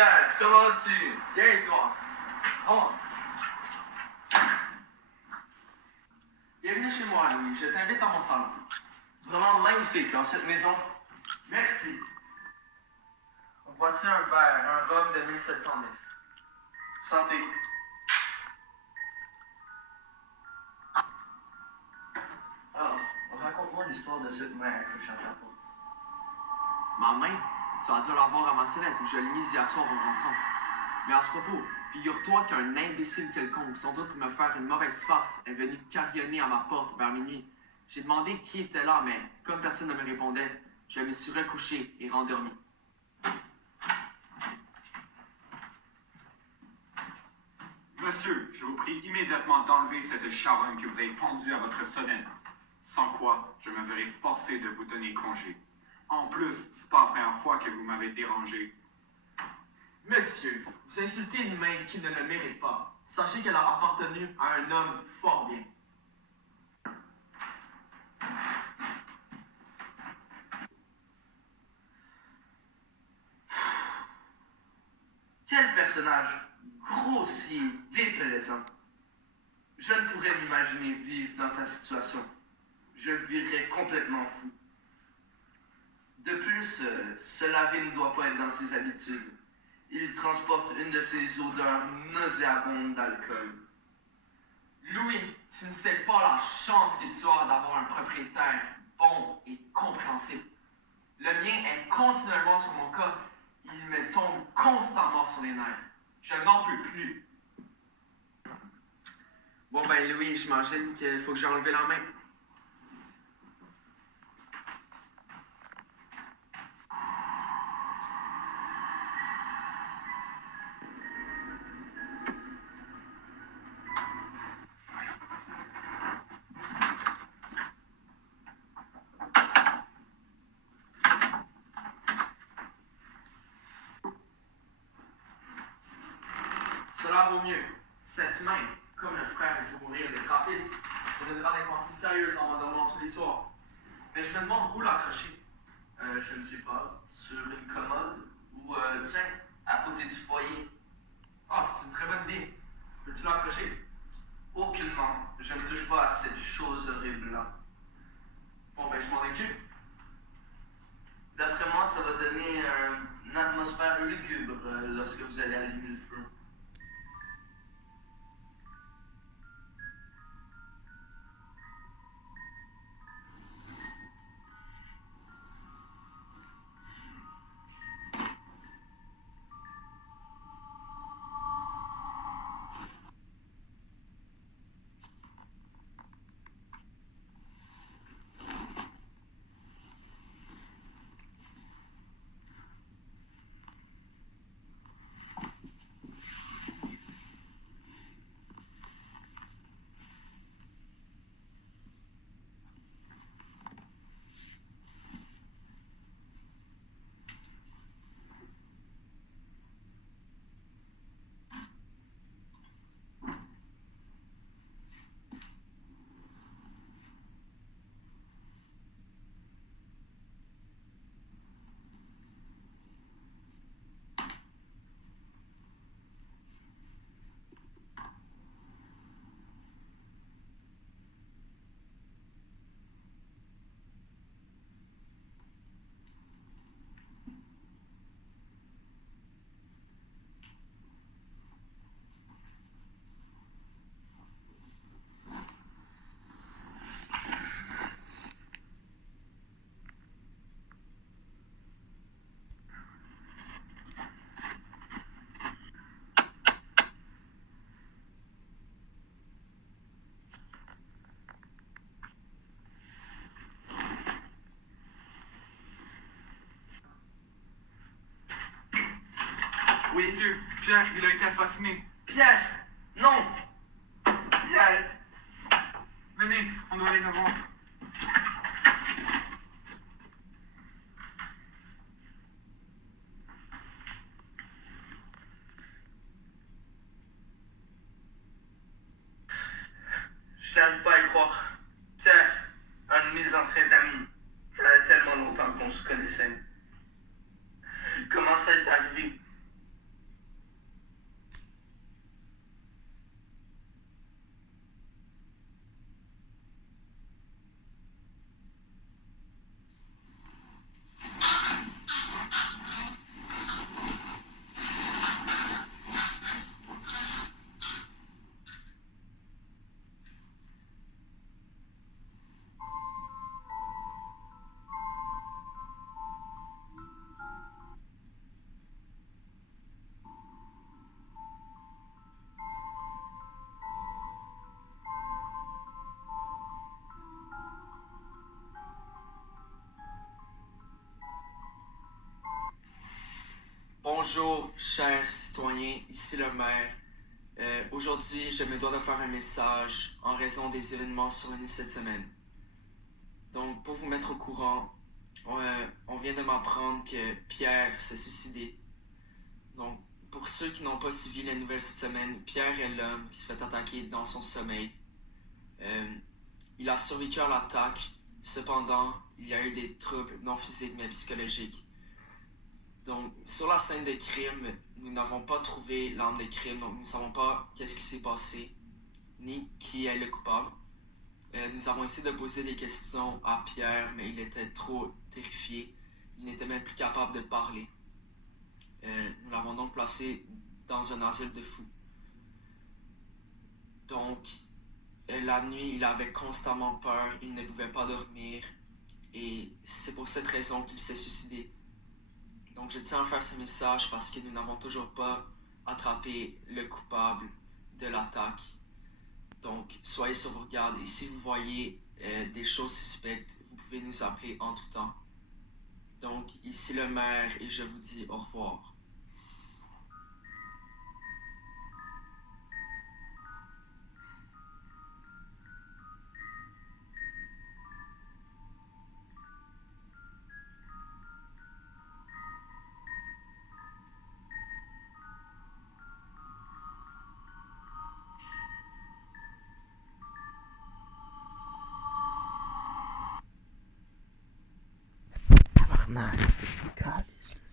Pierre, comment vas-tu? Bien et toi? Rentre. Bienvenue chez moi, Louis. Je t'invite à mon salon. Vraiment magnifique, hein, cette maison. Merci. Voici un verre, un rhum de 1709. Santé. Alors, raconte-moi l'histoire de cette mère que j'ai à ta porte. Ma main? Tu as dû l'avoir ramassée là où je l'ai mise hier soir en rentrant. Mais à ce propos, figure-toi qu'un imbécile quelconque, sans doute pour me faire une mauvaise farce, est venu carillonner à ma porte vers minuit. J'ai demandé qui était là, mais comme personne ne me répondait, je me suis recouché et rendormi. Monsieur, je vous prie immédiatement d'enlever cette charogne que vous avez pendue à votre sonnette. Sans quoi, je me verrai forcé de vous donner congé. En plus, c'est pas la première fois que vous m'avez dérangé. Monsieur, vous insultez une main qui ne le mérite pas. Sachez qu'elle a appartenu à un homme fort bien. Quel personnage grossier, déplaisant. Je ne pourrais m'imaginer vivre dans ta situation. Je virerais complètement fou. De plus, ce laver ne doit pas être dans ses habitudes. Il transporte une de ces odeurs nauséabondes d'alcool. Louis, tu ne sais pas la chance que tu as d'avoir un propriétaire bon et compréhensif. Le mien est continuellement sur mon cas. Il me tombe constamment sur les nerfs. Je n'en peux plus. Bon ben Louis, j'imagine qu'il faut que j'ai enlevé la main. Cela vaut mieux. Cette main, comme le frère il faut mourir des trappistes, me donnera des pensées sérieuses en m'endormant tous les soirs. Mais je me demande où l'accrocher. Je ne sais pas. Sur une commode? Ou, tiens, à côté du foyer? Ah, c'est une très bonne idée. Peux-tu l'accrocher? Aucunement. Je ne touche pas à cette chose horrible-là. Bon, ben, je m'en occupe. D'après moi, ça va donner une atmosphère lugubre lorsque vous allez allumer le feu. Oui, monsieur, Pierre, il a été assassiné. Pierre! Non! Pierre! Venez, on doit aller le voir. Je n'arrive pas à y croire. Pierre, un de mes anciens amis. Ça fait tellement longtemps qu'on se connaissait. Comment ça est arrivé? Bonjour, chers citoyens, ici le maire. Aujourd'hui, je me dois de faire un message en raison des événements survenus cette semaine. Donc, pour vous mettre au courant, on vient de m'apprendre que Pierre s'est suicidé. Donc, pour ceux qui n'ont pas suivi les nouvelles cette semaine, Pierre est l'homme qui s'est fait attaquer dans son sommeil. Il a survécu à l'attaque, cependant, il y a eu des troubles non physiques mais psychologiques. Donc, sur la scène de crime, nous n'avons pas trouvé l'arme de crime, donc nous ne savons pas qu'est-ce qui s'est passé, ni qui est le coupable. Nous avons essayé de poser des questions à Pierre, mais il était trop terrifié. Il n'était même plus capable de parler. Nous l'avons donc placé dans un asile de fous. Donc, la nuit, il avait constamment peur, il ne pouvait pas dormir, et c'est pour cette raison qu'il s'est suicidé. Donc, je tiens à faire ce message parce que nous n'avons toujours pas attrapé le coupable de l'attaque. Donc, soyez sur vos gardes et si vous voyez des choses suspectes, vous pouvez nous appeler en tout temps. Donc, ici le maire et je vous dis au revoir. Tabarnak, c'est